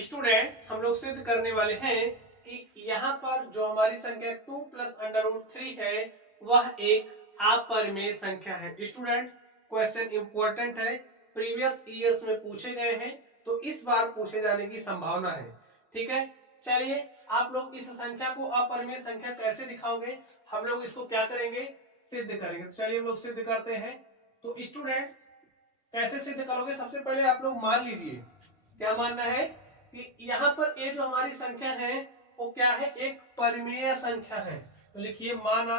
Students हम लोग सिद्ध करने वाले हैं कि यहाँ पर जो हमारी संख्या 2 प्लस अंडर रूट 3 है वह एक अपरिमेय संख्या है। स्टूडेंट क्वेश्चन इंपॉर्टेंट है, प्रीवियस ईयर्स में पूछे गए हैं तो इस बार पूछे जाने की संभावना है। ठीक है, चलिए आप लोग इस संख्या को अपरिमेय संख्या कैसे दिखाओगे, हम लोग इसको क्या करेंगे, सिद्ध करेंगे। तो चलिए हम लोग सिद्ध करते हैं। तो स्टूडेंट्स कैसे सिद्ध करोगे, सबसे पहले आप लोग मान लीजिए, क्या मानना है कि यहाँ पर ये जो हमारी संख्या है वो क्या है, एक परिमेय संख्या है। तो लिखिए माना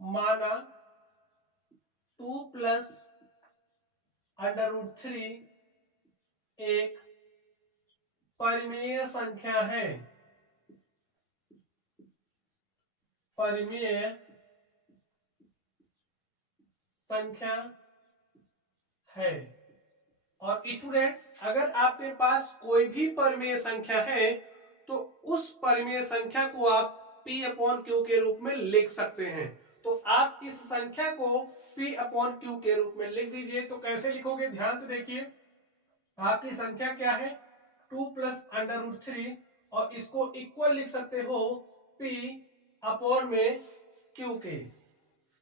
माना 2 प्लस अंडर रूट 3 एक परिमेय संख्या है। परिमेय संख्या है। और स्टूडेंट्स अगर आपके पास कोई भी परिमेय संख्या है तो उस परिमेय संख्या को आप P अपॉन Q के रूप में लिख सकते हैं। तो आप इस संख्या को P अपॉन Q के रूप में लिख दीजिए। तो कैसे लिखोगे, ध्यान से देखिए। आपकी संख्या क्या है, 2 प्लस अंडर रूट 3, और इसको इक्वल लिख सकते हो P अपॉन में Q के,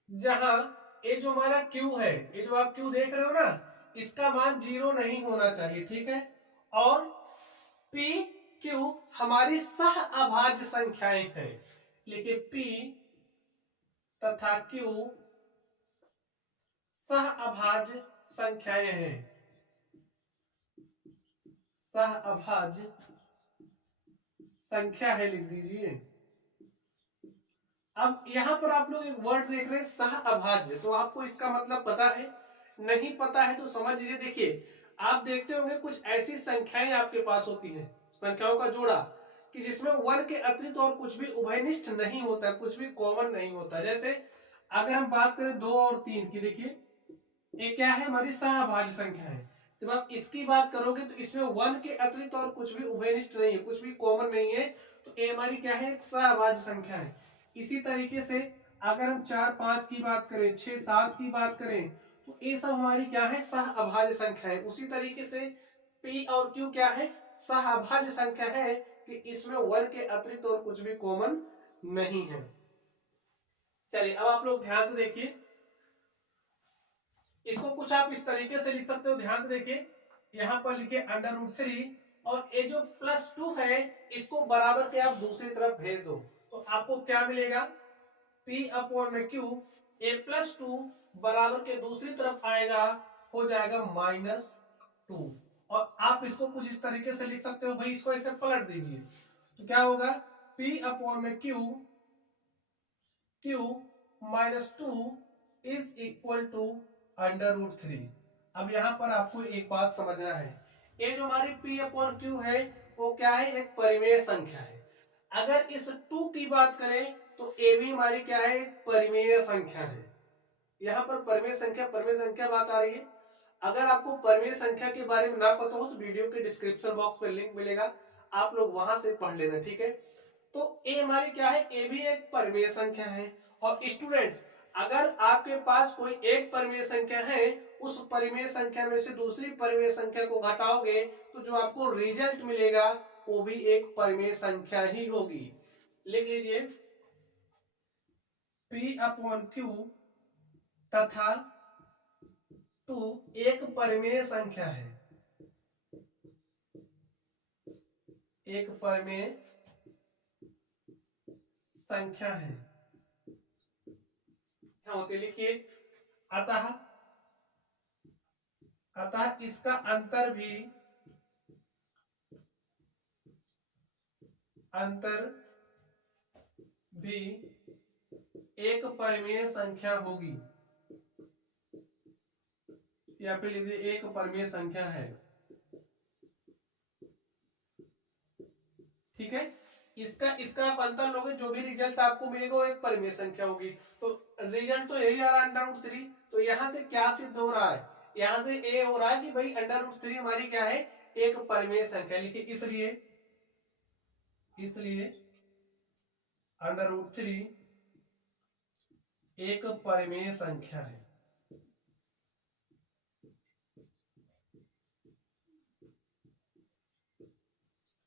जहां ये जो हमारा Q है, ये जो आप Q देख रहे हो ना, इसका मान 0 नहीं होना चाहिए। ठीक है, और P Q हमारी सह अभाज्य संख्याएं हैं। लिखिए P तथा Q सह अभाज्य संख्याएं हैं। सह अभाज्य संख्या है, लिख दीजिए। अब यहां पर आप लोग एक वर्ड देख रहे हैं सह अभाज्य, तो आपको इसका मतलब पता है, नहीं पता है तो समझ लीजिए। देखिए आप देखते होंगे कुछ ऐसी संख्याएं आपके पास होती हैं, संख्याओं का जोड़ा, कि जिसमें वन के अतिरिक्त और कुछ भी उभयनिष्ठ नहीं होता, कुछ भी कॉमन नहीं होता। जैसे अगर हम बात करें 2 और 3 की, देखिए ये क्या है, हमारी सहअभाज्य संख्या है। जब आप इसकी बात करोगे तो इसमें वन के अतिरिक्त और कुछ भी उभयनिष्ठ नहीं है, कुछ भी कॉमन नहीं है, तो ये हमारी क्या है, एक सहअभाज्य संख्या है। इसी तरीके से अगर हम 4 5 की बात करें, 6 7 की बात करें, तो ये सब हमारी क्या है, सहअभाज्य संख्या है। उसी तरीके से P और Q क्या है, सहअभाज्य संख्या है, कि इसमें वन के अतिरिक्त और कुछ भी कॉमन नहीं है। चलिए अब आप लोग ध्यान से देखिए, इसको कुछ आप इस तरीके से लिख सकते हो। ध्यान से देखिए, यहां पर लिखे अंडर रूट 3, और ये जो +2 है इसको बराबर के आप दूसरी तरफ भेज दो, तो आपको क्या मिलेगा, P अपॉन में Q, ए +2 बराबर के दूसरी तरफ आएगा, हो जाएगा -2। और आप इसको कुछ इस तरीके से लिख सकते हो, भाई इसको ऐसे पलट दीजिए, तो क्या होगा, P अपॉन में Q -2 is equal to under root 3। अब यहां पर आपको एक बात समझना है, ये जो हमारी P अपॉन Q है वो क्या है, एक परिमेय संख्या है। अगर इस 2 की बात करें तो ये भी हमारी क्या है, एक परिमेय संख्या है। यहाँ पर परिमेय संख्या बात आ रही है। अगर आपको परिमेय संख्या के बारे में ना पता हो तो वीडियो के डिस्क्रिप्शन बॉक्स में लिंक मिलेगा, आप लोग वहां से पढ़ लेना। ठीक है, तो ए हमारी क्या है, ए भी एक परिमेय संख्या है। और स्टूडेंट्स अगर आपके पास कोई एक परिमेय संख्या है, उस परिमेय संख्या में से दूसरी परिमेय संख्या को घटाओगे तो जो आपको रिजल्ट मिलेगा वो भी एक परिमेय संख्या ही होगी। लिख लीजिए, P अपॉन Q तथा 2 एक परिमेय संख्या है। एक परिमेय संख्या है। क्या होते, लिखिए, अतः इसका अंतर भी एक परिमेय संख्या होगी, या फिर लिखिए एक परिमेय संख्या है। ठीक है, इसका आप अंतर लोगे, जो भी रिजल्ट आपको मिलेगा वो एक परिमेय संख्या होगी। तो रिजल्ट तो यही आ रहा है, अंडर रूट 3। तो यहां से क्या सिद्ध हो रहा है, यहां से ए हो रहा है कि भाई अंडर रूट 3 हमारी क्या है, एक परिमेय संख्या। लिखिए इसलिए अंडर रूट 3 एक परिमेय संख्या है।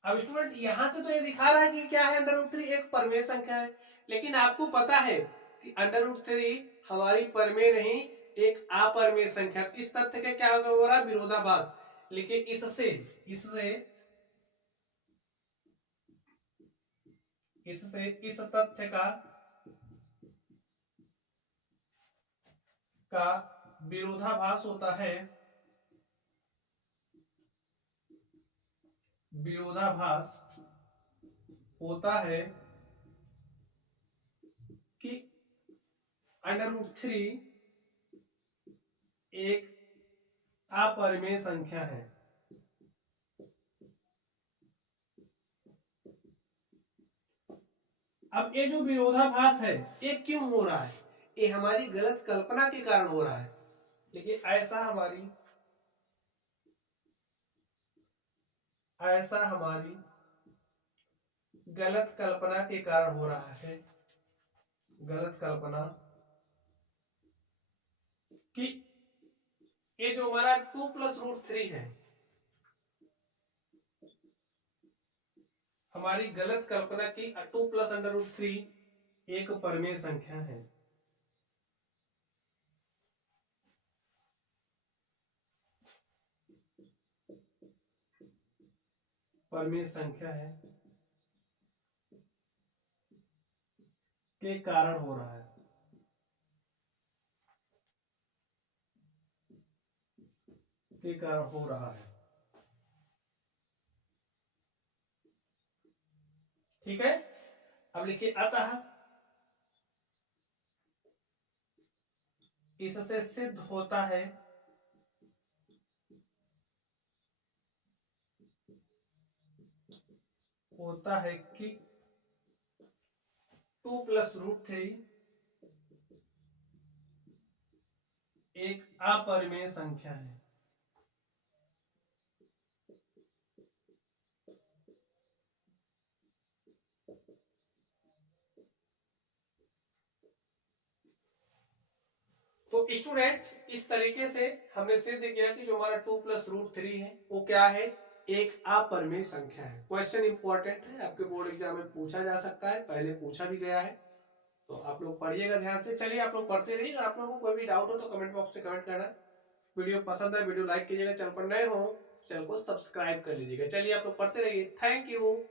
अब स्टूडेंट यहां से तो ये दिखा रहा है कि क्या है, √3 एक परमेय संख्या है, लेकिन आपको पता है कि √3 हमारी परमेय नहीं एक अपरमेय संख्या। इस तथ्य का क्या हो रहा है, विरोधाभास। लिखिए इससे इससे इससे इस तथ्य का विरोधाभास होता है, विरोधाभास होता है कि √3 एक अपरिमेय संख्या है। अब ये जो विरोधाभास है ये क्यों हो रहा है, ये हमारी गलत कल्पना के कारण हो रहा है। देखिए ऐसा हमारी गलत कल्पना के कारण हो रहा है, गलत कल्पना कि ये जो हमारा 2 + √3 है, हमारी गलत कल्पना की 2 + √3 एक परमेय संख्या है। परमेय संख्या है के कारण हो रहा है, के कारण हो रहा है। ठीक है, अब लिखिए अतः इससे सिद्ध होता है कि 2 + √3 एक अपरिमेय संख्या है। तो स्टूडेंट इस तरीके से हमने सिद्ध किया कि जो हमारा 2 + √3 है वो क्या है, एक अपरिमेय संख्या है। क्वेश्चन इंपॉर्टेंट है, आपके बोर्ड एग्जाम में पूछा जा सकता है, पहले पूछा भी गया है, तो आप लोग पढ़िएगा ध्यान से। चलिए आप लोग पढ़ते रहिए, अगर आप लोगों को कोई भी डाउट हो तो कमेंट बॉक्स में कमेंट करना। वीडियो पसंद है वीडियो लाइक कीजिएगा, चैनल पर नए हो चैनल को सब्सक्राइब कर लीजिएगा। चलिए आप लोग पढ़ते रहिए, थैंक यू।